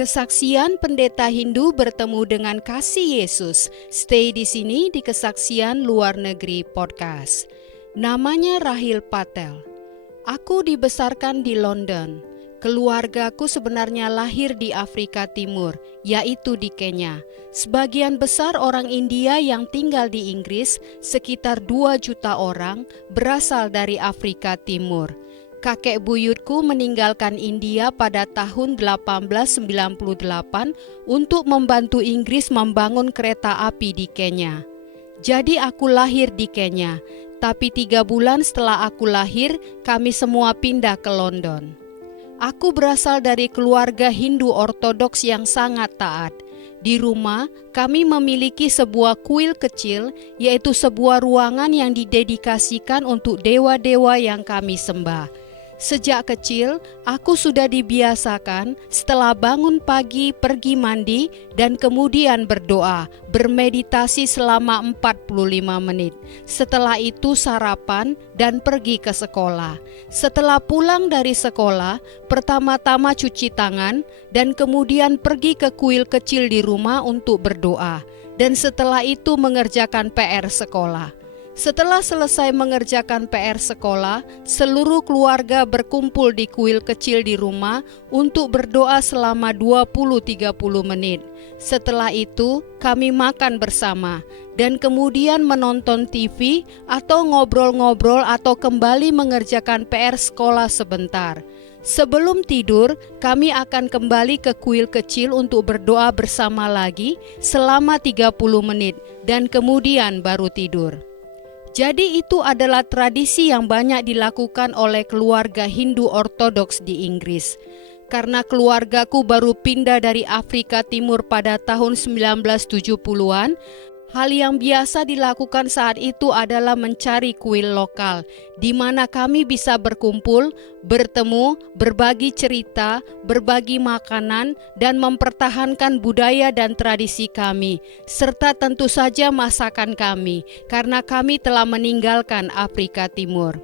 Kesaksian pendeta Hindu bertemu dengan kasih Yesus. Stay di sini di Kesaksian Luar Negeri Podcast. Namanya Rahil Patel. Aku dibesarkan di London. Keluargaku sebenarnya lahir di Afrika Timur, yaitu di Kenya. Sebagian besar orang India yang tinggal di Inggris, sekitar 2 juta orang, berasal dari Afrika Timur. Kakek buyutku meninggalkan India pada tahun 1898 untuk membantu Inggris membangun kereta api di Kenya. Jadi aku lahir di Kenya, tapi 3 bulan setelah aku lahir, kami semua pindah ke London. Aku berasal dari keluarga Hindu Ortodoks yang sangat taat. Di rumah, kami memiliki sebuah kuil kecil, yaitu sebuah ruangan yang didedikasikan untuk dewa-dewa yang kami sembah. Sejak kecil, aku sudah dibiasakan setelah bangun pagi pergi mandi dan kemudian berdoa, bermeditasi selama 45 menit. Setelah itu sarapan dan pergi ke sekolah. Setelah pulang dari sekolah, pertama-tama cuci tangan dan kemudian pergi ke kuil kecil di rumah untuk berdoa. Dan setelah itu mengerjakan PR sekolah. Setelah selesai mengerjakan PR sekolah, seluruh keluarga berkumpul di kuil kecil di rumah untuk berdoa selama 20-30 menit. Setelah itu, kami makan bersama dan kemudian menonton TV atau ngobrol-ngobrol atau kembali mengerjakan PR sekolah sebentar. Sebelum tidur, kami akan kembali ke kuil kecil untuk berdoa bersama lagi selama 30 menit dan kemudian baru tidur. Jadi itu adalah tradisi yang banyak dilakukan oleh keluarga Hindu Ortodoks di Inggris. Karena keluargaku baru pindah dari Afrika Timur pada tahun 1970-an, hal yang biasa dilakukan saat itu adalah mencari kuil lokal, di mana kami bisa berkumpul, bertemu, berbagi cerita, berbagi makanan, dan mempertahankan budaya dan tradisi kami, serta tentu saja masakan kami, karena kami telah meninggalkan Afrika Timur.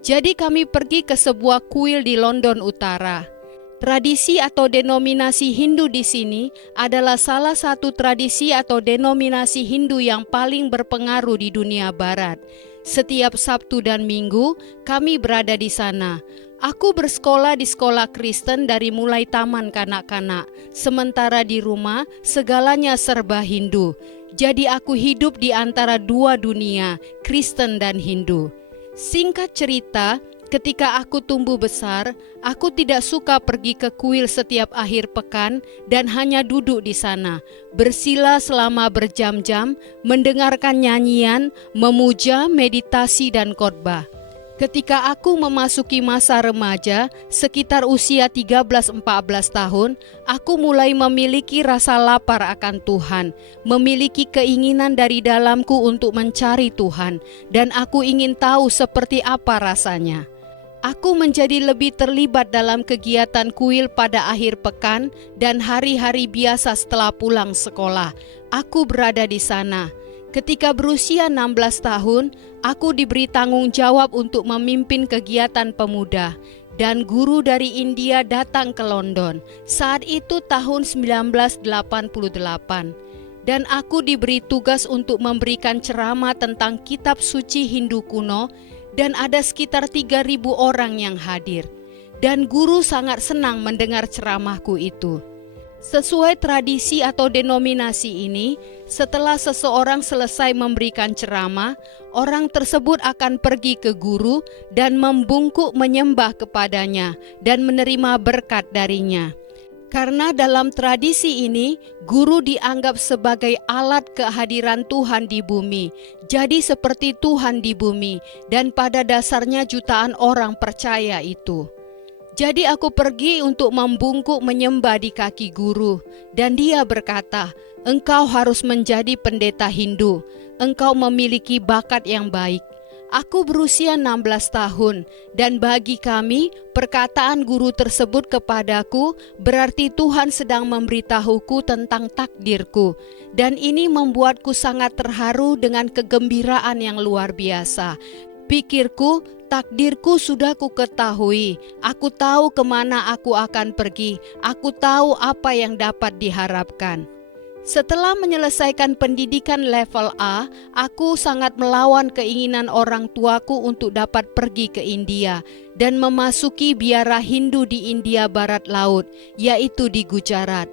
Jadi kami pergi ke sebuah kuil di London Utara. Tradisi atau denominasi Hindu di sini adalah salah satu tradisi atau denominasi Hindu yang paling berpengaruh di dunia barat. Setiap Sabtu dan Minggu, kami berada di sana. Aku bersekolah di sekolah Kristen dari mulai taman kanak-kanak, sementara di rumah segalanya serba Hindu. Jadi aku hidup di antara dua dunia, Kristen dan Hindu. Singkat cerita, ketika aku tumbuh besar, aku tidak suka pergi ke kuil setiap akhir pekan dan hanya duduk di sana, bersila selama berjam-jam, mendengarkan nyanyian, memuja, meditasi, dan khotbah. Ketika aku memasuki masa remaja, sekitar usia 13-14 tahun, aku mulai memiliki rasa lapar akan Tuhan, memiliki keinginan dari dalamku untuk mencari Tuhan, dan aku ingin tahu seperti apa rasanya. Aku menjadi lebih terlibat dalam kegiatan kuil pada akhir pekan dan hari-hari biasa setelah pulang sekolah. Aku berada di sana. Ketika berusia 16 tahun, aku diberi tanggung jawab untuk memimpin kegiatan pemuda. Dan guru dari India datang ke London. Saat itu tahun 1988. Dan aku diberi tugas untuk memberikan ceramah tentang kitab suci Hindu kuno. Dan ada sekitar 3.000 orang yang hadir. Dan guru sangat senang mendengar ceramahku itu. Sesuai tradisi atau denominasi ini, setelah seseorang selesai memberikan ceramah, orang tersebut akan pergi ke guru dan membungkuk menyembah kepadanya dan menerima berkat darinya. Karena dalam tradisi ini, guru dianggap sebagai alat kehadiran Tuhan di bumi. Jadi seperti Tuhan di bumi, dan pada dasarnya jutaan orang percaya itu. Jadi aku pergi untuk membungkuk menyembah di kaki guru, dan dia berkata, "Engkau harus menjadi pendeta Hindu, engkau memiliki bakat yang baik." Aku berusia 16 tahun, dan bagi kami, perkataan guru tersebut kepadaku berarti Tuhan sedang memberitahuku tentang takdirku, dan ini membuatku sangat terharu dengan kegembiraan yang luar biasa. Pikirku, Takdirku sudah kuketahui, aku tahu kemana aku akan pergi, aku tahu apa yang dapat diharapkan. Setelah menyelesaikan pendidikan level A, aku sangat melawan keinginan orang tuaku untuk dapat pergi ke India dan memasuki biara Hindu di India Barat Laut, yaitu di Gujarat.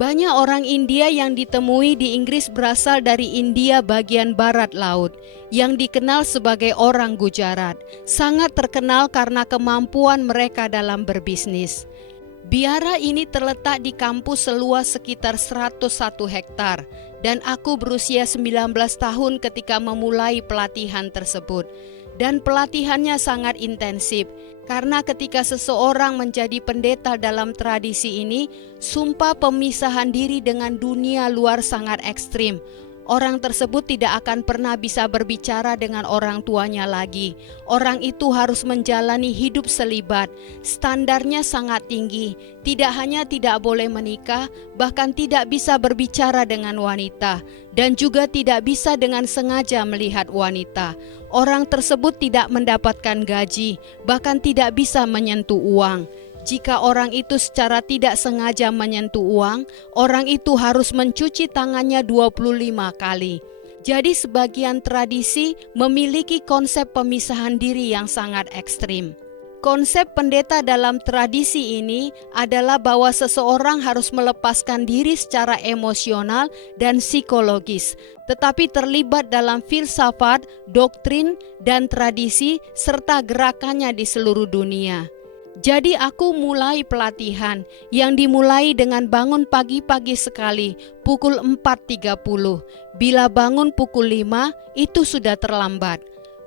Banyak orang India yang ditemui di Inggris berasal dari India bagian barat laut, yang dikenal sebagai orang Gujarat, sangat terkenal karena kemampuan mereka dalam berbisnis. Biara ini terletak di kampus seluas sekitar 101 hektar, dan aku berusia 19 tahun ketika memulai pelatihan tersebut. Dan pelatihannya sangat intensif, karena ketika seseorang menjadi pendeta dalam tradisi ini, sumpah pemisahan diri dengan dunia luar sangat ekstrim. Orang tersebut tidak akan pernah bisa berbicara dengan orang tuanya lagi. Orang itu harus menjalani hidup selibat. Standarnya sangat tinggi. Tidak hanya tidak boleh menikah, bahkan tidak bisa berbicara dengan wanita, dan juga tidak bisa dengan sengaja melihat wanita. Orang tersebut tidak mendapatkan gaji, bahkan tidak bisa menyentuh uang. Jika orang itu secara tidak sengaja menyentuh uang, orang itu harus mencuci tangannya 25 kali. Jadi sebagian tradisi memiliki konsep pemisahan diri yang sangat ekstrim. Konsep pendeta dalam tradisi ini adalah bahwa seseorang harus melepaskan diri secara emosional dan psikologis, tetapi terlibat dalam filsafat, doktrin, dan tradisi serta gerakannya di seluruh dunia. Jadi aku mulai pelatihan yang dimulai dengan bangun pagi-pagi sekali pukul 4.30. Bila bangun pukul 5 itu sudah terlambat.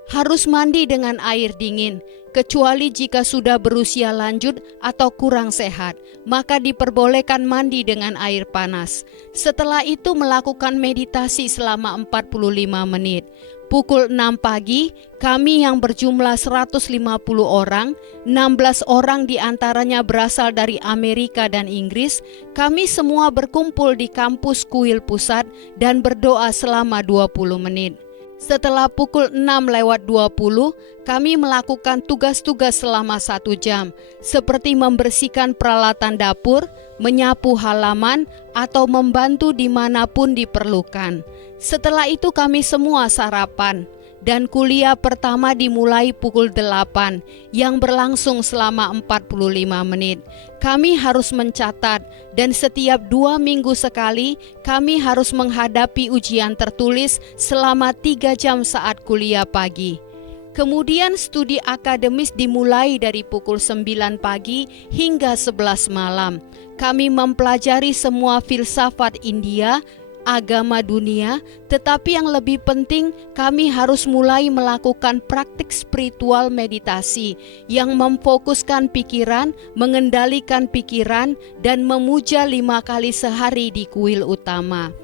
Harus mandi dengan air dingin, kecuali jika sudah berusia lanjut atau kurang sehat, maka diperbolehkan mandi dengan air panas. Setelah itu melakukan meditasi selama 45 menit. Pukul 6 pagi, kami yang berjumlah 150 orang, 16 orang diantaranya berasal dari Amerika dan Inggris, kami semua berkumpul di kampus Kuil Pusat dan berdoa selama 20 menit. Setelah pukul 6:20, kami melakukan tugas-tugas selama 1 jam, seperti membersihkan peralatan dapur, menyapu halaman, atau membantu dimanapun diperlukan. Setelah itu kami semua sarapan, dan kuliah pertama dimulai pukul 8 yang berlangsung selama 45 menit. Kami harus mencatat, dan setiap 2 minggu sekali kami harus menghadapi ujian tertulis selama 3 jam saat kuliah pagi. Kemudian studi akademis dimulai dari pukul 9 pagi hingga 11 malam. Kami mempelajari semua filsafat India, agama dunia, tetapi yang lebih penting kami harus mulai melakukan praktik spiritual meditasi yang memfokuskan pikiran, mengendalikan pikiran, dan memuja 5 kali sehari di kuil utama.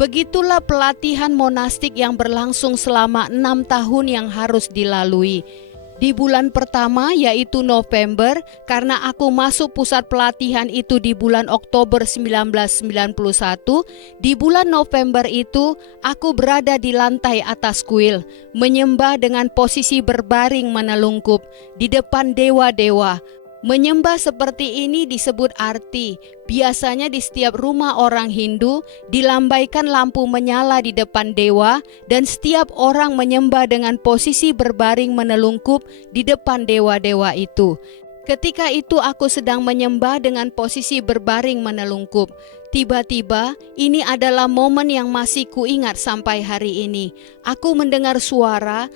Begitulah pelatihan monastik yang berlangsung selama 6 tahun yang harus dilalui. Di bulan pertama yaitu November, karena aku masuk pusat pelatihan itu di bulan Oktober 1991, di bulan November itu aku berada di lantai atas kuil, menyembah dengan posisi berbaring menelungkup di depan dewa-dewa. Menyembah seperti ini disebut arti. Biasanya di setiap rumah orang Hindu dilambaikan lampu menyala di depan dewa, dan setiap orang menyembah dengan posisi berbaring menelungkup di depan dewa-dewa itu. Ketika itu aku sedang menyembah dengan posisi berbaring menelungkup. Tiba-tiba ini adalah momen yang masih kuingat sampai hari ini. Aku mendengar suara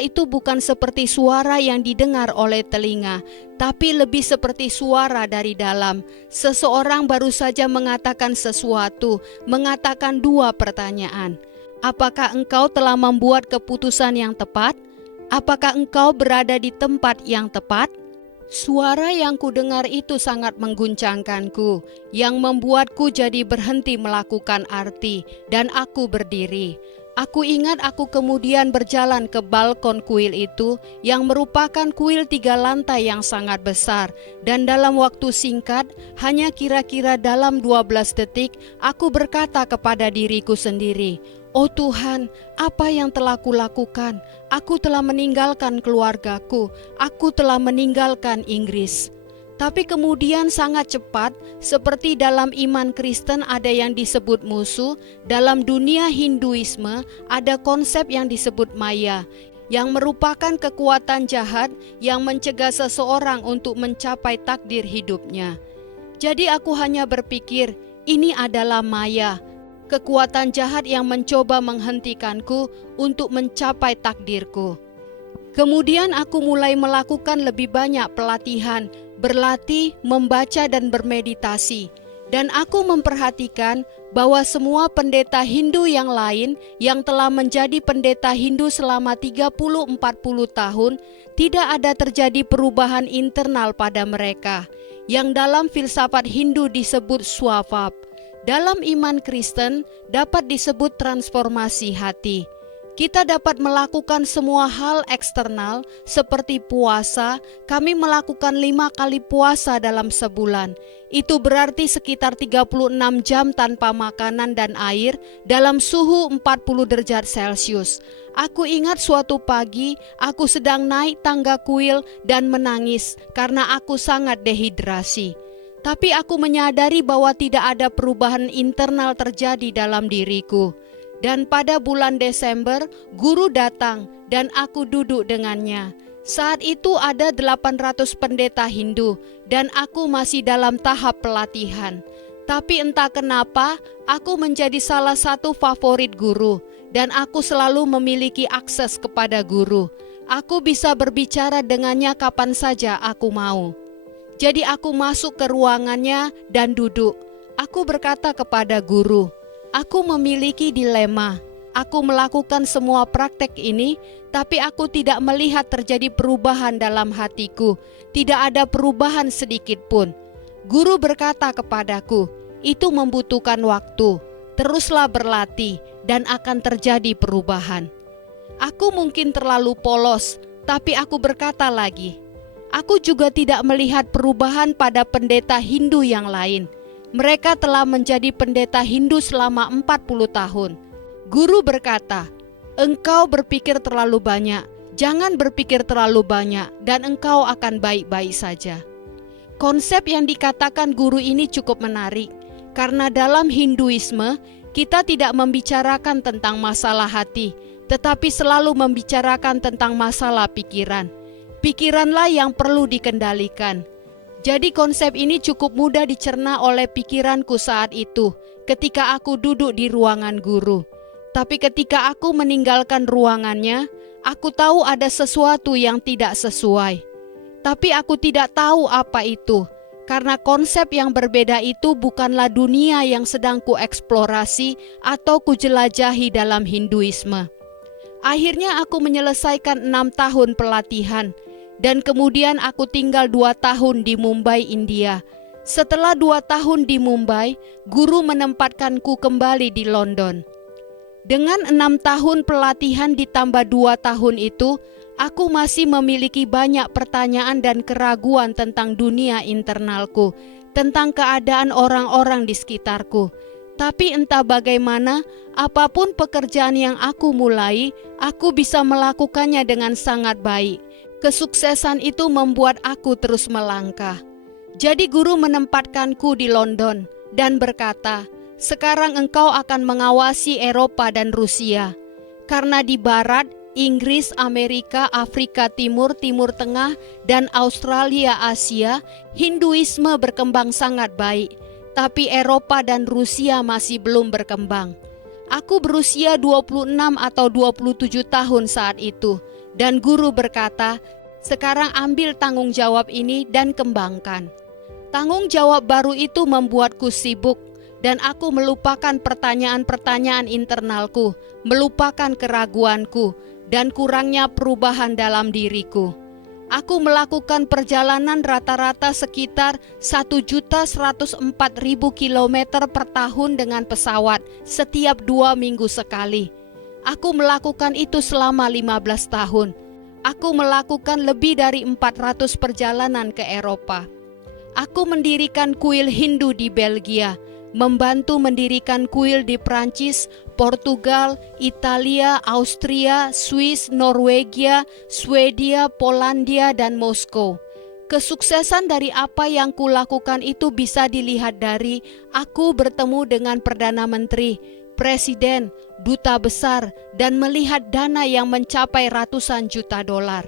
itu bukan seperti suara yang didengar oleh telinga, tapi lebih seperti suara dari dalam. Seseorang baru saja mengatakan sesuatu, mengatakan 2 pertanyaan. Apakah engkau telah membuat keputusan yang tepat? Apakah engkau berada di tempat yang tepat? Suara yang kudengar itu sangat mengguncangkanku, yang membuatku jadi berhenti melakukan arti, dan aku berdiri. Aku ingat aku kemudian berjalan ke balkon kuil itu, yang merupakan kuil 3 lantai yang sangat besar, dan dalam waktu singkat, hanya kira-kira dalam 12 detik, aku berkata kepada diriku sendiri, Oh Tuhan, apa yang telah kulakukan? Aku telah meninggalkan keluargaku, aku telah meninggalkan Inggris. Tapi kemudian sangat cepat, seperti dalam iman Kristen ada yang disebut musuh, dalam dunia Hinduisme ada konsep yang disebut maya, yang merupakan kekuatan jahat yang mencegah seseorang untuk mencapai takdir hidupnya. Jadi aku hanya berpikir, ini adalah maya, kekuatan jahat yang mencoba menghentikanku untuk mencapai takdirku. Kemudian aku mulai melakukan lebih banyak pelatihan, berlatih, membaca dan bermeditasi. Dan aku memperhatikan bahwa semua pendeta Hindu yang lain yang telah menjadi pendeta Hindu selama 30-40 tahun, tidak ada terjadi perubahan internal pada mereka, yang dalam filsafat Hindu disebut swabhava. Dalam iman Kristen dapat disebut transformasi hati. Kita dapat melakukan semua hal eksternal seperti puasa. Kami melakukan 5 kali puasa dalam sebulan. Itu berarti sekitar 36 jam tanpa makanan dan air dalam suhu 40 derajat Celcius. Aku ingat suatu pagi aku sedang naik tangga kuil dan menangis karena aku sangat dehidrasi. Tapi aku menyadari bahwa tidak ada perubahan internal terjadi dalam diriku. Dan pada bulan Desember, guru datang dan aku duduk dengannya. Saat itu ada 800 pendeta Hindu dan aku masih dalam tahap pelatihan. Tapi entah kenapa, aku menjadi salah satu favorit guru dan aku selalu memiliki akses kepada guru. Aku bisa berbicara dengannya kapan saja aku mau. Jadi aku masuk ke ruangannya dan duduk. Aku berkata kepada guru, aku memiliki dilema. Aku melakukan semua praktek ini, tapi aku tidak melihat terjadi perubahan dalam hatiku. Tidak ada perubahan sedikit pun. Guru berkata kepadaku, itu membutuhkan waktu. Teruslah berlatih dan akan terjadi perubahan. Aku mungkin terlalu polos, tapi aku berkata lagi, aku juga tidak melihat perubahan pada pendeta Hindu yang lain. Mereka telah menjadi pendeta Hindu selama 40 tahun. Guru berkata, engkau berpikir terlalu banyak, jangan berpikir terlalu banyak dan engkau akan baik-baik saja. Konsep yang dikatakan guru ini cukup menarik, karena dalam Hinduisme kita tidak membicarakan tentang masalah hati, tetapi selalu membicarakan tentang masalah pikiran. Pikiranlah yang perlu dikendalikan. Jadi konsep ini cukup mudah dicerna oleh pikiranku saat itu ketika aku duduk di ruangan guru. Tapi ketika aku meninggalkan ruangannya, aku tahu ada sesuatu yang tidak sesuai. Tapi aku tidak tahu apa itu, karena konsep yang berbeda itu bukanlah dunia yang sedang kueksplorasi atau kujelajahi dalam Hinduisme. Akhirnya aku menyelesaikan 6 tahun pelatihan. Dan kemudian aku tinggal 2 tahun di Mumbai, India. Setelah 2 tahun di Mumbai, guru menempatkanku kembali di London. Dengan 6 tahun pelatihan ditambah 2 tahun itu, aku masih memiliki banyak pertanyaan dan keraguan tentang dunia internalku, tentang keadaan orang-orang di sekitarku. Tapi entah bagaimana, apapun pekerjaan yang aku mulai, aku bisa melakukannya dengan sangat baik. Kesuksesan itu membuat aku terus melangkah. Jadi guru menempatkanku di London dan berkata, sekarang engkau akan mengawasi Eropa dan Rusia. Karena di Barat, Inggris, Amerika, Afrika Timur, Timur Tengah, dan Australia, Asia, Hinduisme berkembang sangat baik. Tapi Eropa dan Rusia masih belum berkembang. Aku berusia 26 atau 27 tahun saat itu. Dan guru berkata, sekarang ambil tanggung jawab ini dan kembangkan. Tanggung jawab baru itu membuatku sibuk dan aku melupakan pertanyaan-pertanyaan internalku, melupakan keraguanku dan kurangnya perubahan dalam diriku. Aku melakukan perjalanan rata-rata sekitar 1.104.000 kilometer per tahun dengan pesawat setiap 2 minggu sekali. Aku melakukan itu selama 15 tahun. Aku melakukan lebih dari 400 perjalanan ke Eropa. Aku mendirikan kuil Hindu di Belgia, membantu mendirikan kuil di Prancis, Portugal, Italia, Austria, Swiss, Norwegia, Swedia, Polandia, dan Moskow. Kesuksesan dari apa yang kulakukan itu bisa dilihat dari aku bertemu dengan Perdana Menteri, Presiden, Duta Besar, dan melihat dana yang mencapai ratusan juta dolar.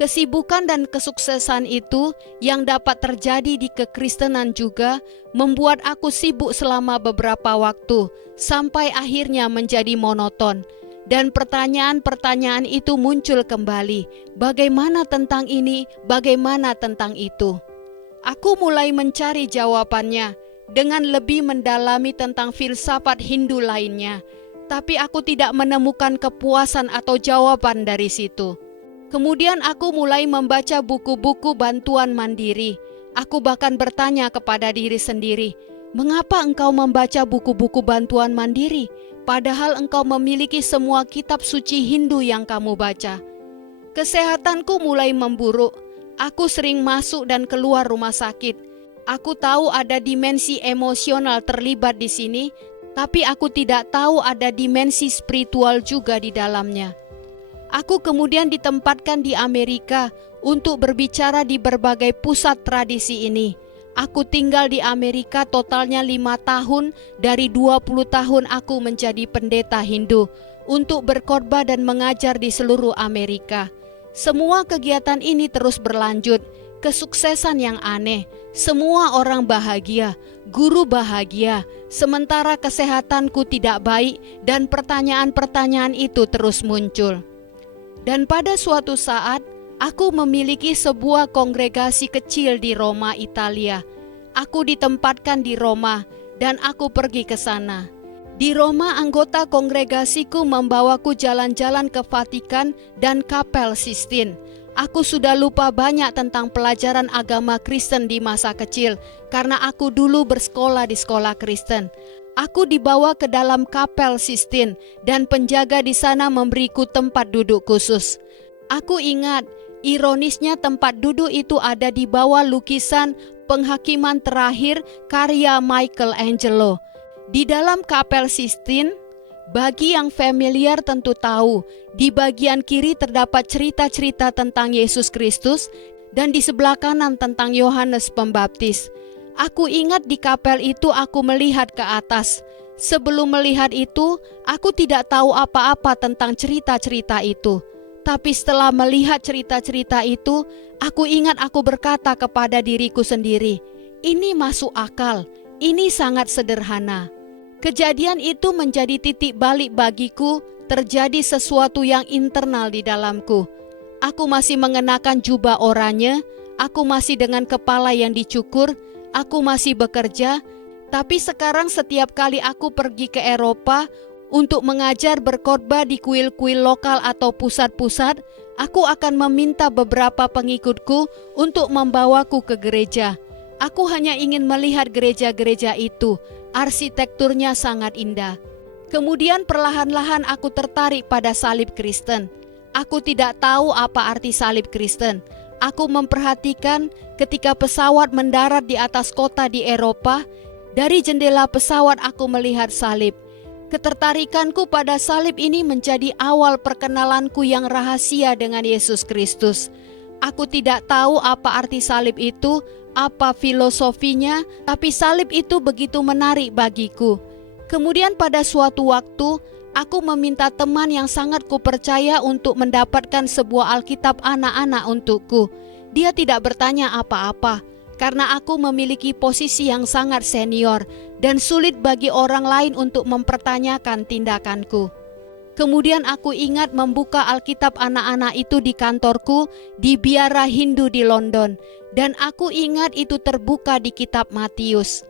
Kesibukan dan kesuksesan itu yang dapat terjadi di kekristenan juga membuat aku sibuk selama beberapa waktu sampai akhirnya menjadi monoton. Dan pertanyaan-pertanyaan itu muncul kembali. Bagaimana tentang ini? Bagaimana tentang itu? Aku mulai mencari jawabannya dengan lebih mendalami tentang filsafat Hindu lainnya. Tapi aku tidak menemukan kepuasan atau jawaban dari situ. Kemudian aku mulai membaca buku-buku bantuan mandiri. Aku bahkan bertanya kepada diri sendiri, mengapa engkau membaca buku-buku bantuan mandiri? Padahal engkau memiliki semua kitab suci Hindu yang kamu baca. Kesehatanku mulai memburuk. Aku sering masuk dan keluar rumah sakit. Aku tahu ada dimensi emosional terlibat di sini, tapi aku tidak tahu ada dimensi spiritual juga di dalamnya. Aku kemudian ditempatkan di Amerika untuk berbicara di berbagai pusat tradisi ini. Aku tinggal di Amerika totalnya 5 tahun dari 20 tahun aku menjadi pendeta Hindu untuk berkhotbah dan mengajar di seluruh Amerika. Semua kegiatan ini terus berlanjut, kesuksesan yang aneh, semua orang bahagia, guru bahagia, sementara kesehatanku tidak baik dan pertanyaan-pertanyaan itu terus muncul. Dan pada suatu saat, aku memiliki sebuah kongregasi kecil di Roma, Italia. Aku ditempatkan di Roma dan aku pergi ke sana. Di Roma, anggota kongregasiku membawaku jalan-jalan ke Vatikan dan Kapel Sistine. Aku sudah lupa banyak tentang pelajaran agama Kristen di masa kecil karena aku dulu bersekolah di sekolah Kristen. Aku dibawa ke dalam Kapel Sistine dan penjaga di sana memberiku tempat duduk khusus. Aku ingat, ironisnya tempat duduk itu ada di bawah lukisan Penghakiman Terakhir karya Michelangelo. Di dalam Kapel Sistine, bagi yang familiar tentu tahu, di bagian kiri terdapat cerita-cerita tentang Yesus Kristus dan di sebelah kanan tentang Yohanes Pembaptis. Aku ingat di kapel itu aku melihat ke atas. Sebelum melihat itu, aku tidak tahu apa-apa tentang cerita-cerita itu. Tapi setelah melihat cerita-cerita itu, aku ingat aku berkata kepada diriku sendiri, ini masuk akal, ini sangat sederhana. Kejadian itu menjadi titik balik bagiku, terjadi sesuatu yang internal di dalamku. Aku masih mengenakan jubah oranye, aku masih dengan kepala yang dicukur, aku masih bekerja, tapi sekarang setiap kali aku pergi ke Eropa untuk mengajar berkhotbah di kuil-kuil lokal atau pusat-pusat, aku akan meminta beberapa pengikutku untuk membawaku ke gereja. Aku hanya ingin melihat gereja-gereja itu, arsitekturnya sangat indah. Kemudian perlahan-lahan aku tertarik pada salib Kristen. Aku tidak tahu apa arti salib Kristen. Aku memperhatikan ketika pesawat mendarat di atas kota di Eropa, dari jendela pesawat aku melihat salib. Ketertarikanku pada salib ini menjadi awal perkenalanku yang rahasia dengan Yesus Kristus. Aku tidak tahu apa arti salib itu, apa filosofinya, tapi salib itu begitu menarik bagiku. Kemudian pada suatu waktu, aku meminta teman yang sangat kupercaya untuk mendapatkan sebuah Alkitab anak-anak untukku. Dia tidak bertanya apa-apa, karena aku memiliki posisi yang sangat senior dan sulit bagi orang lain untuk mempertanyakan tindakanku. Kemudian aku ingat membuka Alkitab anak-anak itu di kantorku di biara Hindu di London, dan aku ingat itu terbuka di kitab Matius.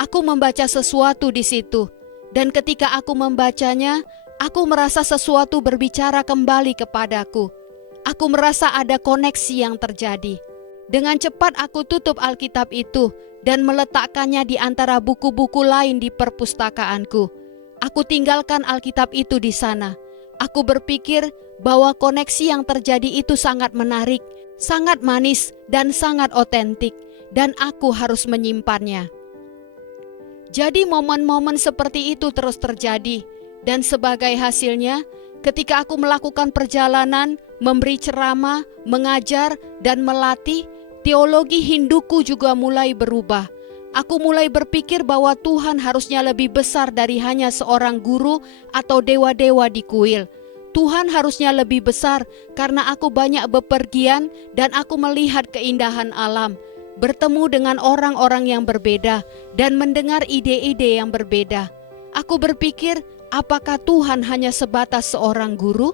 Aku membaca sesuatu di situ, dan ketika aku membacanya, aku merasa sesuatu berbicara kembali kepadaku. Aku merasa ada koneksi yang terjadi. Dengan cepat aku tutup Alkitab itu dan meletakkannya di antara buku-buku lain di perpustakaanku. Aku tinggalkan Alkitab itu di sana. Aku berpikir bahwa koneksi yang terjadi itu sangat menarik, sangat manis, dan sangat otentik, dan aku harus menyimpannya. Jadi momen-momen seperti itu terus terjadi. Dan sebagai hasilnya, ketika aku melakukan perjalanan, memberi ceramah, mengajar, dan melatih, teologi Hinduku juga mulai berubah. Aku mulai berpikir bahwa Tuhan harusnya lebih besar dari hanya seorang guru atau dewa-dewa di kuil. Tuhan harusnya lebih besar karena aku banyak bepergian dan aku melihat keindahan alam, bertemu dengan orang-orang yang berbeda, dan mendengar ide-ide yang berbeda. Aku berpikir, apakah Tuhan hanya sebatas seorang guru?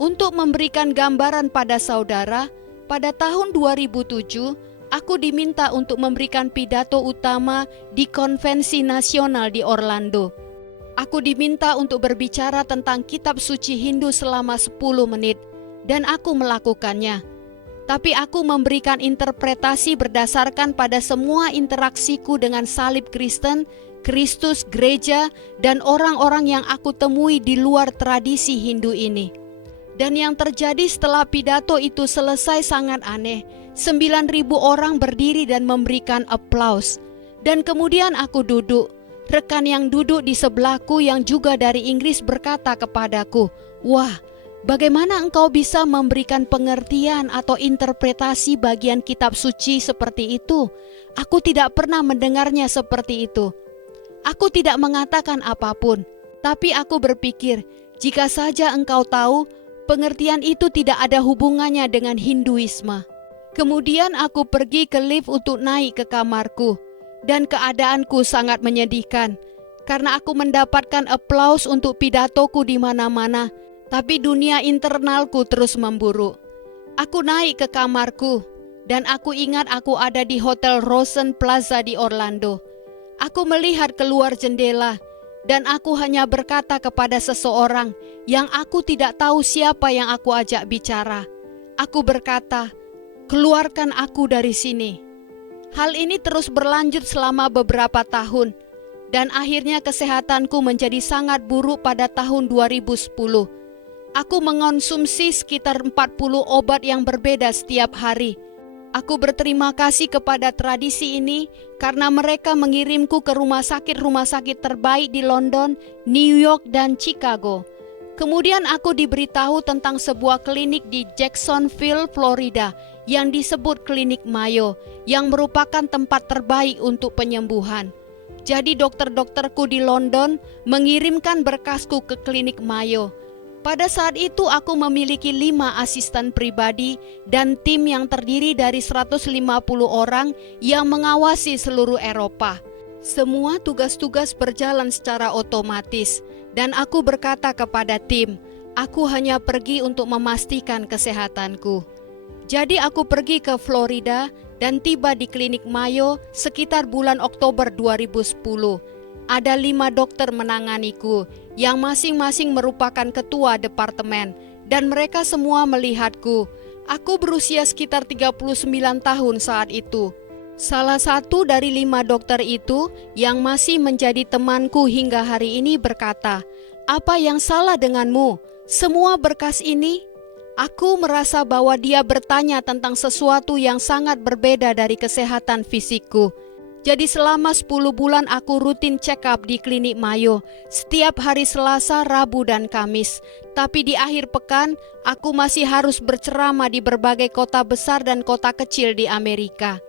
Untuk memberikan gambaran pada saudara, pada tahun 2007, aku diminta untuk memberikan pidato utama di konvensi nasional di Orlando. Aku diminta untuk berbicara tentang kitab suci Hindu selama 10 menit, dan aku melakukannya. Tapi aku memberikan interpretasi berdasarkan pada semua interaksiku dengan salib Kristen, Kristus, gereja, dan orang-orang yang aku temui di luar tradisi Hindu ini. Dan yang terjadi setelah pidato itu selesai sangat aneh. 9.000 orang berdiri dan memberikan aplaus. Dan kemudian aku duduk. Rekan yang duduk di sebelahku yang juga dari Inggris berkata kepadaku, "Wah, bagaimana engkau bisa memberikan pengertian atau interpretasi bagian kitab suci seperti itu? Aku tidak pernah mendengarnya seperti itu." Aku tidak mengatakan apapun, tapi aku berpikir, jika saja engkau tahu, pengertian itu tidak ada hubungannya dengan Hinduisme. Kemudian aku pergi ke lift untuk naik ke kamarku, dan keadaanku sangat menyedihkan, karena aku mendapatkan aplaus untuk pidatoku di mana-mana, tapi dunia internalku terus memburuk. Aku naik ke kamarku, dan aku ingat aku ada di Hotel Rosen Plaza di Orlando. Aku melihat keluar jendela, dan aku hanya berkata kepada seseorang yang aku tidak tahu siapa yang aku ajak bicara. Aku berkata, "Keluarkan aku dari sini." Hal ini terus berlanjut selama beberapa tahun, dan akhirnya kesehatanku menjadi sangat buruk pada tahun 2010. Aku mengonsumsi sekitar 40 obat yang berbeda setiap hari. Aku berterima kasih kepada tradisi ini karena mereka mengirimku ke rumah sakit terbaik di London, New York, dan Chicago. Kemudian aku diberitahu tentang sebuah klinik di Jacksonville, Florida yang disebut Klinik Mayo, yang merupakan tempat terbaik untuk penyembuhan. Jadi dokter-dokterku di London mengirimkan berkasku ke Klinik Mayo. Pada saat itu aku memiliki 5 asisten pribadi dan tim yang terdiri dari 150 orang yang mengawasi seluruh Eropa. Semua tugas-tugas berjalan secara otomatis dan aku berkata kepada tim, aku hanya pergi untuk memastikan kesehatanku. Jadi aku pergi ke Florida dan tiba di Klinik Mayo sekitar bulan Oktober 2010. Ada 5 dokter menanganiku yang masing-masing merupakan ketua departemen dan mereka semua melihatku. Aku berusia sekitar 39 tahun saat itu. Salah satu dari 5 dokter itu yang masih menjadi temanku hingga hari ini berkata, "Apa yang salah denganmu? Semua berkas ini?" Aku merasa bahwa dia bertanya tentang sesuatu yang sangat berbeda dari kesehatan fisikku. Jadi selama 10 bulan aku rutin check up di Klinik Mayo setiap hari Selasa, Rabu, dan Kamis. Tapi di akhir pekan, aku masih harus berceramah di berbagai kota besar dan kota kecil di Amerika.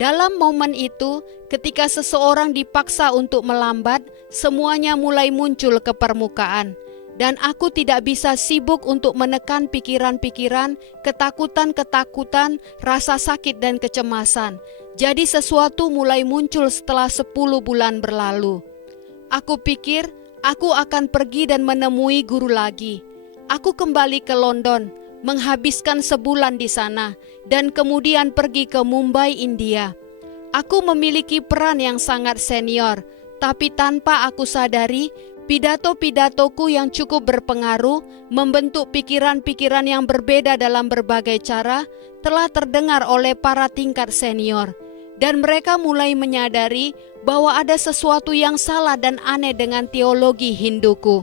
Dalam momen itu, ketika seseorang dipaksa untuk melambat, semuanya mulai muncul ke permukaan. Dan aku tidak bisa sibuk untuk menekan pikiran-pikiran, ketakutan-ketakutan, rasa sakit dan kecemasan. Jadi sesuatu mulai muncul setelah 10 bulan berlalu. Aku pikir aku akan pergi dan menemui guru lagi. Aku kembali ke London, menghabiskan sebulan di sana, dan kemudian pergi ke Mumbai, India. Aku memiliki peran yang sangat senior, tapi tanpa aku sadari, pidato-pidatoku yang cukup berpengaruh, membentuk pikiran-pikiran yang berbeda dalam berbagai cara, telah terdengar oleh para tingkat senior. Dan mereka mulai menyadari bahwa ada sesuatu yang salah dan aneh dengan teologi Hinduku.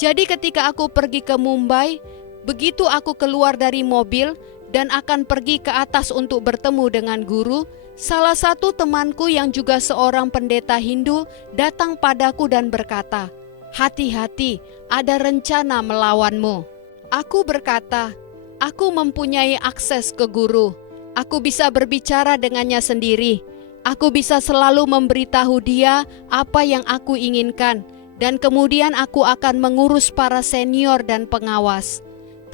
Jadi ketika aku pergi ke Mumbai, begitu aku keluar dari mobil dan akan pergi ke atas untuk bertemu dengan guru, salah satu temanku yang juga seorang pendeta Hindu datang padaku dan berkata, Hati-hati, ada rencana melawanmu. Aku berkata, aku mempunyai akses ke guru. Aku bisa berbicara dengannya sendiri. Aku bisa selalu memberitahu dia apa yang aku inginkan. Dan kemudian aku akan mengurus para senior dan pengawas.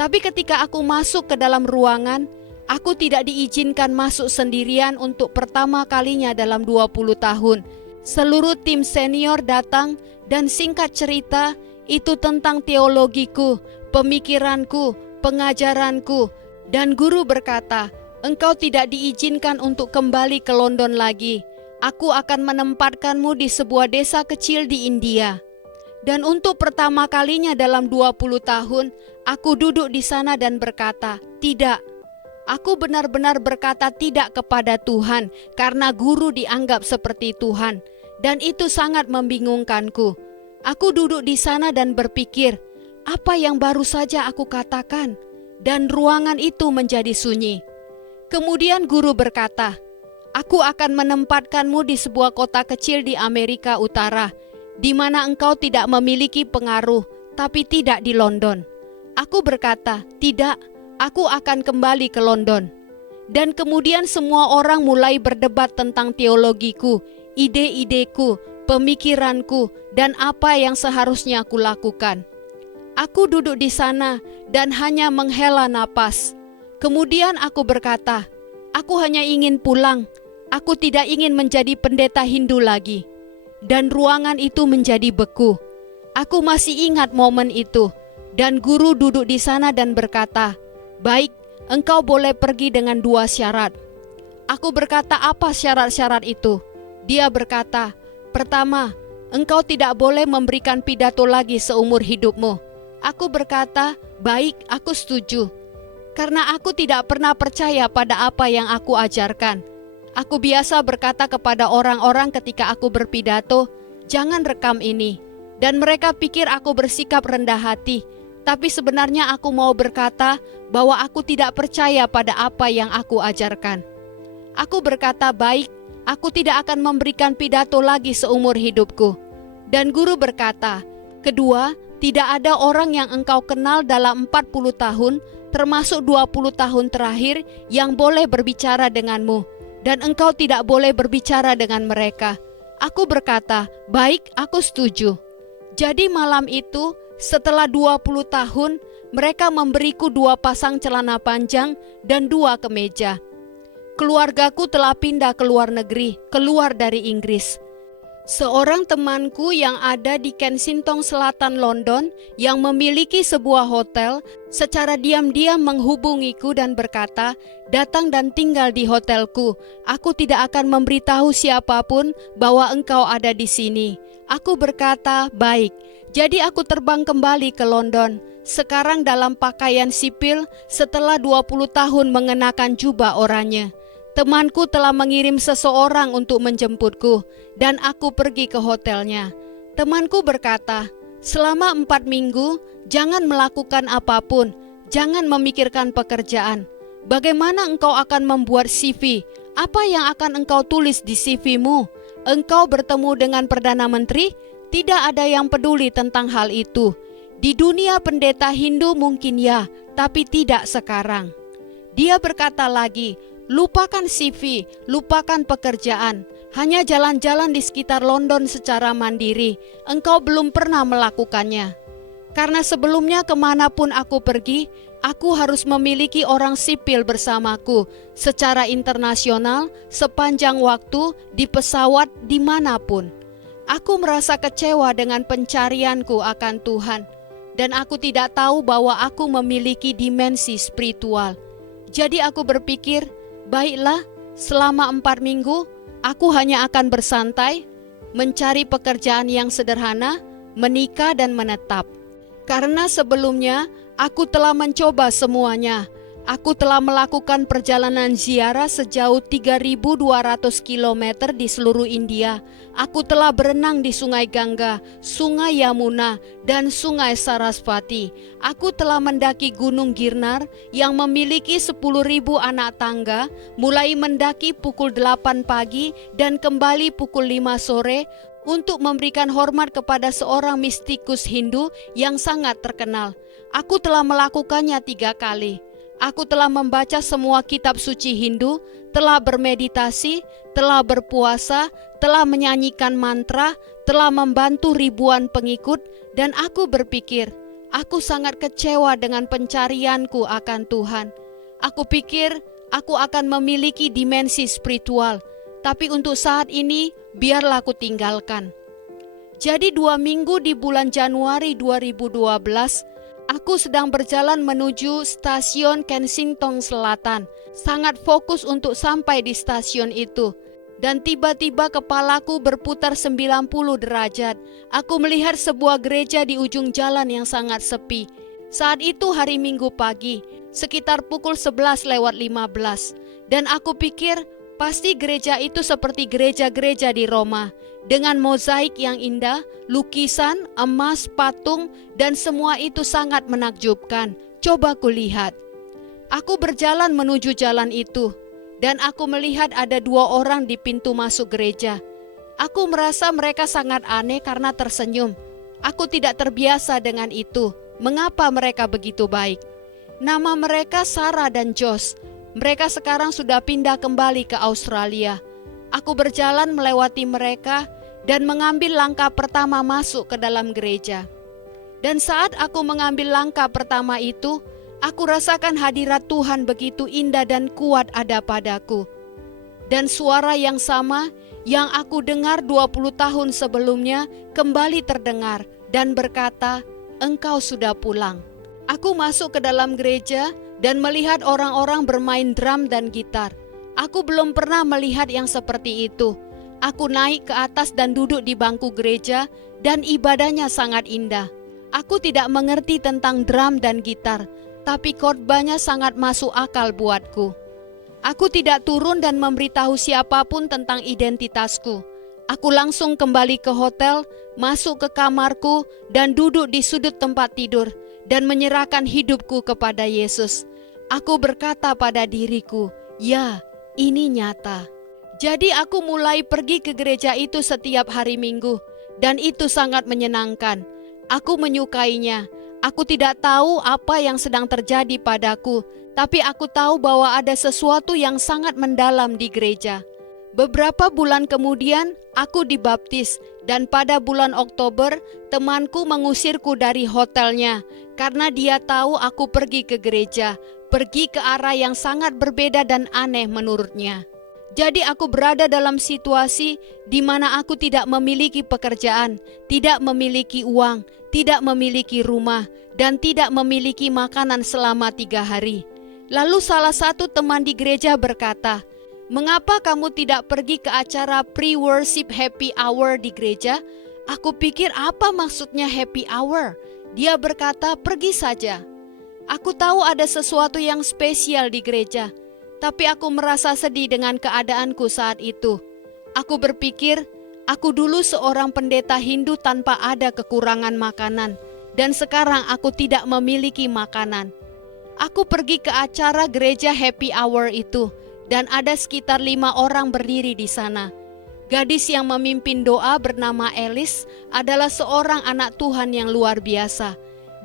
Tapi ketika aku masuk ke dalam ruangan, aku tidak diizinkan masuk sendirian untuk pertama kalinya dalam 20 tahun. Seluruh tim senior datang dan singkat cerita itu tentang teologiku, pemikiranku, pengajaranku. Dan guru berkata, engkau tidak diizinkan untuk kembali ke London lagi. Aku akan menempatkanmu di sebuah desa kecil di India. Dan untuk pertama kalinya dalam 20 tahun, aku duduk di sana dan berkata, tidak. Aku benar-benar berkata tidak kepada Tuhan karena guru dianggap seperti Tuhan. Dan itu sangat membingungkanku. Aku duduk di sana dan berpikir, apa yang baru saja aku katakan? Dan ruangan itu menjadi sunyi. Kemudian guru berkata, aku akan menempatkanmu di sebuah kota kecil di Amerika Utara, di mana engkau tidak memiliki pengaruh, tapi tidak di London. Aku berkata, tidak, aku akan kembali ke London. Dan kemudian semua orang mulai berdebat tentang teologiku, ide-ideku, pemikiranku, dan apa yang seharusnya aku lakukan. Aku duduk di sana dan hanya menghela napas. Kemudian aku berkata, aku hanya ingin pulang. Aku tidak ingin menjadi pendeta Hindu lagi. Dan ruangan itu menjadi beku. Aku masih ingat momen itu. Dan guru duduk di sana dan berkata, baik, engkau boleh pergi dengan 2 syarat. Aku berkata, apa syarat-syarat itu? Dia berkata, pertama, engkau tidak boleh memberikan pidato lagi seumur hidupmu. Aku berkata, baik, aku setuju. Karena aku tidak pernah percaya pada apa yang aku ajarkan. Aku biasa berkata kepada orang-orang ketika aku berpidato, jangan rekam ini. Dan mereka pikir aku bersikap rendah hati. Tapi sebenarnya aku mau berkata bahwa aku tidak percaya pada apa yang aku ajarkan. Aku berkata, baik, aku tidak akan memberikan pidato lagi seumur hidupku. Dan guru berkata, kedua, tidak ada orang yang engkau kenal dalam 40 tahun, termasuk 20 tahun terakhir, yang boleh berbicara denganmu. Dan engkau tidak boleh berbicara dengan mereka. Aku berkata, baik, aku setuju. Jadi malam itu, setelah 20 tahun, mereka memberiku 2 pasang celana panjang dan 2 kemeja. Keluargaku telah pindah ke luar negeri, keluar dari Inggris. Seorang temanku yang ada di Kensington Selatan London yang memiliki sebuah hotel secara diam-diam menghubungiku dan berkata, datang dan tinggal di hotelku. Aku tidak akan memberitahu siapapun bahwa engkau ada di sini. Aku berkata, baik. Jadi aku terbang kembali ke London. Sekarang dalam pakaian sipil setelah 20 tahun mengenakan jubah oranye. Temanku telah mengirim seseorang untuk menjemputku dan aku pergi ke hotelnya. Temanku berkata, selama 4 minggu jangan melakukan apapun, jangan memikirkan pekerjaan. Bagaimana engkau akan membuat CV? Apa yang akan engkau tulis di CV-mu? Engkau bertemu dengan Perdana Menteri? Tidak ada yang peduli tentang hal itu. Di dunia pendeta Hindu mungkin ya, tapi tidak sekarang. Dia berkata lagi, lupakan CV, lupakan pekerjaan. Hanya jalan-jalan di sekitar London secara mandiri. Engkau belum pernah melakukannya. Karena sebelumnya kemanapun aku pergi, aku harus memiliki orang sipil bersamaku secara internasional sepanjang waktu di pesawat dimanapun. Aku merasa kecewa dengan pencarianku akan Tuhan. Dan aku tidak tahu bahwa aku memiliki dimensi spiritual. Jadi aku berpikir, baiklah, selama 4 minggu, aku hanya akan bersantai, mencari pekerjaan yang sederhana, menikah dan menetap. Karena sebelumnya, aku telah mencoba semuanya. Aku telah melakukan perjalanan ziarah sejauh 3.200 km di seluruh India. Aku telah berenang di Sungai Gangga, Sungai Yamuna, dan Sungai Sarasvati. Aku telah mendaki Gunung Girnar yang memiliki 10.000 anak tangga, mulai mendaki pukul 8 pagi dan kembali pukul 5 sore untuk memberikan hormat kepada seorang mistikus Hindu yang sangat terkenal. Aku telah melakukannya 3 kali. Aku telah membaca semua kitab suci Hindu, telah bermeditasi, telah berpuasa, telah menyanyikan mantra, telah membantu ribuan pengikut, dan aku berpikir, aku sangat kecewa dengan pencarianku akan Tuhan. Aku pikir aku akan memiliki dimensi spiritual, tapi untuk saat ini biarlah aku tinggalkan. Jadi 2 minggu di bulan Januari 2012, aku sedang berjalan menuju stasiun Kensington Selatan, sangat fokus untuk sampai di stasiun itu. Dan tiba-tiba kepalaku berputar 90 derajat. Aku melihat sebuah gereja di ujung jalan yang sangat sepi. Saat itu hari Minggu pagi, sekitar pukul 11:15. Dan aku pikir, pasti gereja itu seperti gereja-gereja di Roma, dengan mozaik yang indah, lukisan, emas, patung, dan semua itu sangat menakjubkan. Coba kulihat. Aku berjalan menuju jalan itu, dan aku melihat ada 2 orang di pintu masuk gereja. Aku merasa mereka sangat aneh karena tersenyum. Aku tidak terbiasa dengan itu. Mengapa mereka begitu baik? Nama mereka Sarah dan Josh. Mereka sekarang sudah pindah kembali ke Australia. Aku berjalan melewati mereka dan mengambil langkah pertama masuk ke dalam gereja. Dan saat aku mengambil langkah pertama itu, aku rasakan hadirat Tuhan begitu indah dan kuat ada padaku. Dan suara yang sama yang aku dengar 20 tahun sebelumnya kembali terdengar dan berkata, "Engkau sudah pulang." Aku masuk ke dalam gereja dan melihat orang-orang bermain drum dan gitar. Aku belum pernah melihat yang seperti itu. Aku naik ke atas dan duduk di bangku gereja dan ibadahnya sangat indah. Aku tidak mengerti tentang drum dan gitar, tapi khotbahnya sangat masuk akal buatku. Aku tidak turun dan memberitahu siapapun tentang identitasku. Aku langsung kembali ke hotel, masuk ke kamarku dan duduk di sudut tempat tidur dan menyerahkan hidupku kepada Yesus. Aku berkata pada diriku, ya, ini nyata. Jadi aku mulai pergi ke gereja itu setiap hari Minggu, dan itu sangat menyenangkan. Aku menyukainya. Aku tidak tahu apa yang sedang terjadi padaku, tapi aku tahu bahwa ada sesuatu yang sangat mendalam di gereja. Beberapa bulan kemudian, aku dibaptis, dan pada bulan Oktober, temanku mengusirku dari hotelnya, karena dia tahu aku pergi ke gereja, pergi ke arah yang sangat berbeda dan aneh menurutnya. Jadi aku berada dalam situasi di mana aku tidak memiliki pekerjaan, tidak memiliki uang, tidak memiliki rumah, dan tidak memiliki makanan selama 3 hari. Lalu salah satu teman di gereja berkata, "Mengapa kamu tidak pergi ke acara pre-worship happy hour di gereja?" Aku pikir apa maksudnya happy hour? Dia berkata, "Pergi saja." Aku tahu ada sesuatu yang spesial di gereja, tapi aku merasa sedih dengan keadaanku saat itu. Aku berpikir, aku dulu seorang pendeta Hindu tanpa ada kekurangan makanan, dan sekarang aku tidak memiliki makanan. Aku pergi ke acara gereja happy hour itu, dan ada sekitar 5 orang berdiri di sana. Gadis yang memimpin doa bernama Alice adalah seorang anak Tuhan yang luar biasa.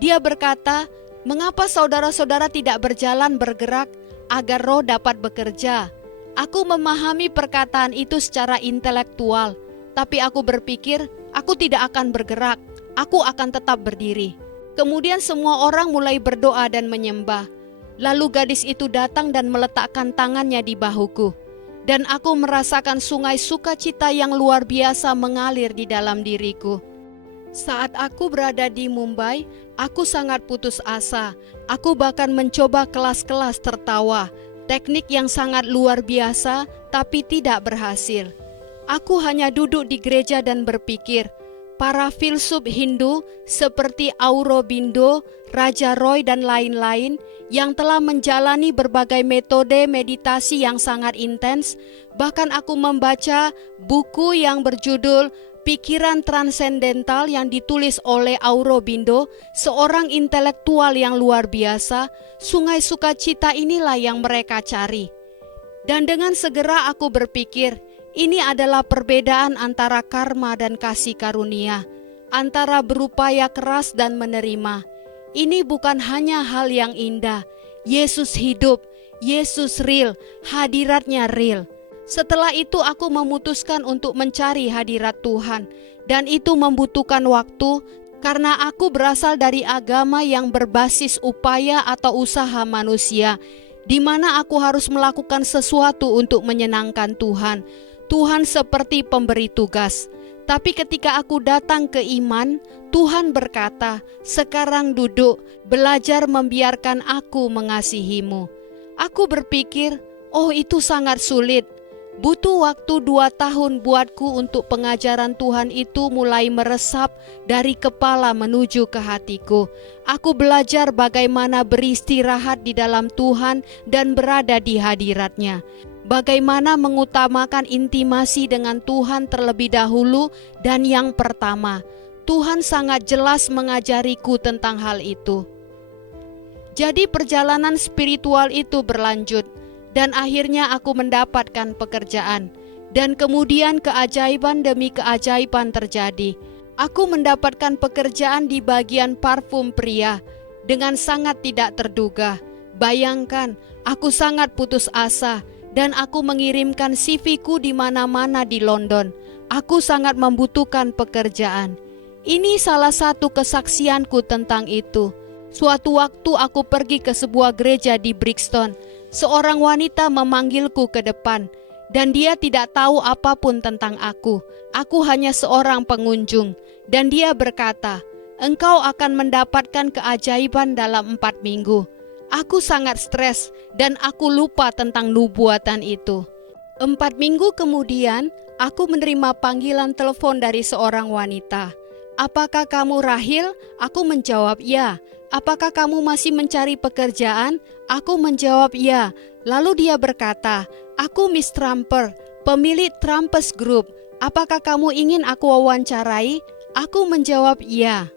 Dia berkata, "Mengapa saudara-saudara tidak berjalan bergerak agar roh dapat bekerja?" Aku memahami perkataan itu secara intelektual, tapi aku berpikir aku tidak akan bergerak, aku akan tetap berdiri. Kemudian semua orang mulai berdoa dan menyembah. Lalu gadis itu datang dan meletakkan tangannya di bahuku, dan aku merasakan sungai sukacita yang luar biasa mengalir di dalam diriku. Saat aku berada di Mumbai, aku sangat putus asa. Aku bahkan mencoba kelas-kelas tertawa, teknik yang sangat luar biasa tapi tidak berhasil. Aku hanya duduk di gereja dan berpikir, Para filsuf Hindu seperti Aurobindo, Raja Roy dan lain-lain yang telah menjalani berbagai metode meditasi yang sangat intens. Bahkan aku membaca buku yang berjudul Pikiran Transendental yang ditulis oleh Aurobindo, seorang intelektual yang luar biasa. Sungai sukacita inilah yang mereka cari. Dan dengan segera aku berpikir, ini adalah perbedaan antara karma dan kasih karunia, antara berupaya keras dan menerima. Ini bukan hanya hal yang indah. Yesus hidup, Yesus real, hadiratnya real. Setelah itu aku memutuskan untuk mencari hadirat Tuhan, dan itu membutuhkan waktu karena aku berasal dari agama yang berbasis upaya atau usaha manusia, di mana aku harus melakukan sesuatu untuk menyenangkan Tuhan. Tuhan seperti pemberi tugas. Tapi ketika aku datang ke iman, Tuhan berkata, "Sekarang duduk, belajar membiarkan aku mengasihimu." Aku berpikir, oh itu sangat sulit. Butuh waktu 2 tahun buatku untuk pengajaran Tuhan itu mulai meresap dari kepala menuju ke hatiku. Aku belajar bagaimana beristirahat di dalam Tuhan dan berada di hadiratnya. Bagaimana mengutamakan intimasi dengan Tuhan terlebih dahulu, dan yang pertama, Tuhan sangat jelas mengajariku tentang hal itu. Jadi perjalanan spiritual itu berlanjut, dan akhirnya aku mendapatkan pekerjaan, dan kemudian keajaiban demi keajaiban terjadi. Aku mendapatkan pekerjaan di bagian parfum pria dengan sangat tidak terduga. Bayangkan, aku sangat putus asa, dan aku mengirimkan CV-ku di mana-mana di London. Aku sangat membutuhkan pekerjaan. Ini salah satu kesaksianku tentang itu. Suatu waktu aku pergi ke sebuah gereja di Brixton. Seorang wanita memanggilku ke depan, dan dia tidak tahu apapun tentang aku. Aku hanya seorang pengunjung, dan dia berkata, "Engkau akan mendapatkan keajaiban dalam 4 minggu." Aku sangat stres dan aku lupa tentang nubuatan itu. 4 minggu kemudian, aku menerima panggilan telepon dari seorang wanita. "Apakah kamu Rahil?" Aku menjawab ya. "Apakah kamu masih mencari pekerjaan?" Aku menjawab ya. Lalu dia berkata, "Aku Miss Trumper, pemilik Trumpers Group. Apakah kamu ingin aku wawancarai?" Aku menjawab ya.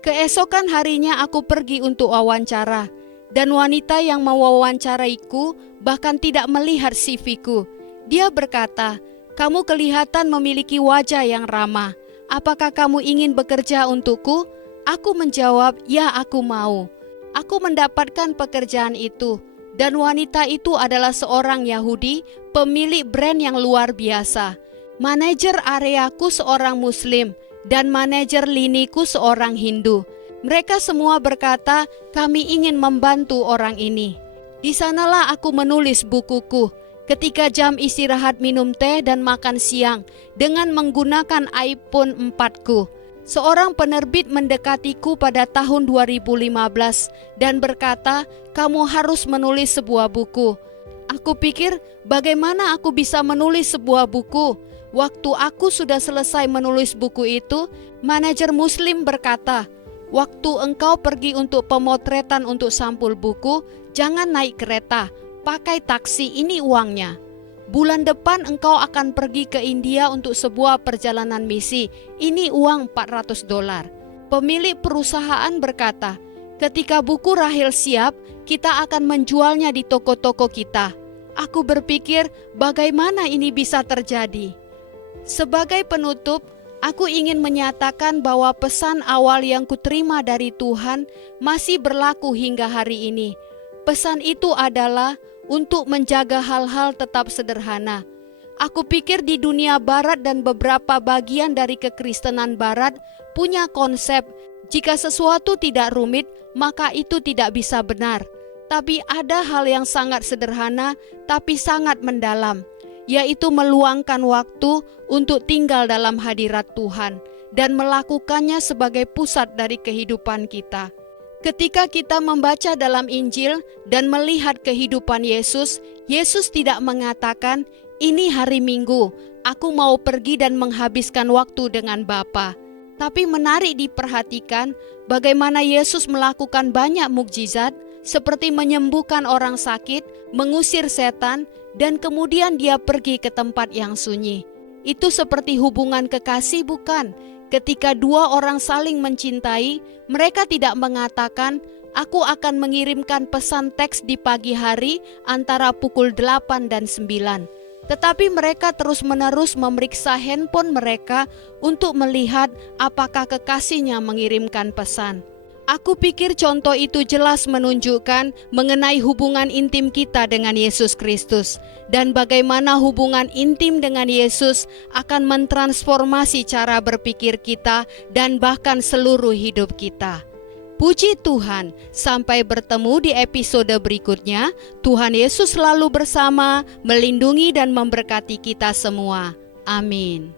Keesokan harinya aku pergi untuk wawancara. Dan wanita yang mewawancaraiku bahkan tidak melihat CV-ku. Dia berkata, "Kamu kelihatan memiliki wajah yang ramah. Apakah kamu ingin bekerja untukku?" Aku menjawab, "Ya, aku mau." Aku mendapatkan pekerjaan itu, dan wanita itu adalah seorang Yahudi, pemilik brand yang luar biasa. Manajer areaku seorang Muslim, dan manajer liniku seorang Hindu. Mereka semua berkata, "Kami ingin membantu orang ini." Di sanalah aku menulis bukuku, ketika jam istirahat minum teh dan makan siang, dengan menggunakan iPhone 4ku. Seorang penerbit mendekatiku pada tahun 2015 dan berkata, "Kamu harus menulis sebuah buku." Aku pikir, bagaimana aku bisa menulis sebuah buku? Waktu aku sudah selesai menulis buku itu, manajer Muslim berkata, "Waktu engkau pergi untuk pemotretan untuk sampul buku, jangan naik kereta, pakai taksi, ini uangnya. Bulan depan engkau akan pergi ke India untuk sebuah perjalanan misi, ini uang $400. Pemilik perusahaan berkata, "Ketika buku Rahil siap, kita akan menjualnya di toko-toko kita." Aku berpikir, bagaimana ini bisa terjadi? Sebagai penutup, aku ingin menyatakan bahwa pesan awal yang kuterima dari Tuhan masih berlaku hingga hari ini. Pesan itu adalah untuk menjaga hal-hal tetap sederhana. Aku pikir di dunia barat dan beberapa bagian dari kekristenan barat punya konsep, jika sesuatu tidak rumit, maka itu tidak bisa benar. Tapi ada hal yang sangat sederhana, tapi sangat mendalam, yaitu meluangkan waktu untuk tinggal dalam hadirat Tuhan dan melakukannya sebagai pusat dari kehidupan kita. Ketika kita membaca dalam Injil dan melihat kehidupan Yesus, Yesus tidak mengatakan, "Ini hari Minggu, aku mau pergi dan menghabiskan waktu dengan Bapa." Tapi menarik diperhatikan bagaimana Yesus melakukan banyak mukjizat seperti menyembuhkan orang sakit, mengusir setan, dan kemudian dia pergi ke tempat yang sunyi. Itu seperti hubungan kekasih, bukan? Ketika dua orang saling mencintai, mereka tidak mengatakan, "Aku akan mengirimkan pesan teks di pagi hari antara pukul 8 dan 9." Tetapi mereka terus-menerus memeriksa handphone mereka untuk melihat apakah kekasihnya mengirimkan pesan. Aku pikir contoh itu jelas menunjukkan mengenai hubungan intim kita dengan Yesus Kristus dan bagaimana hubungan intim dengan Yesus akan mentransformasi cara berpikir kita dan bahkan seluruh hidup kita. Puji Tuhan, sampai bertemu di episode berikutnya. Tuhan Yesus selalu bersama, melindungi dan memberkati kita semua. Amin.